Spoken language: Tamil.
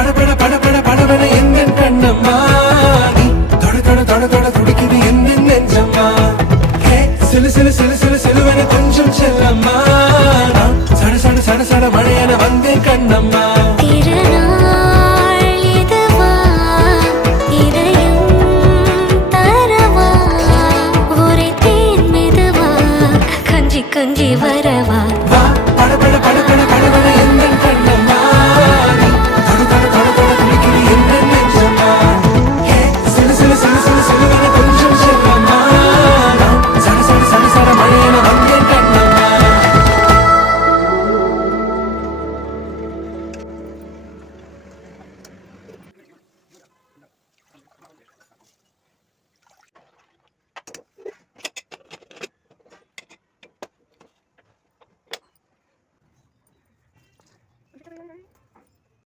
படபட படபட படபட எந்த கண்ணம்மா நீ தொட தொட தொட தொட துடிக்குது எந்த நெஞ்சம்மா ஹே சிலு சிலு சிலு சிலு சிலுவன கொஞ்சம் செல்லம்மா நான் சட சட சட சட மழையன வந்தேன் கண்ணம்மா கொஞ்சி வர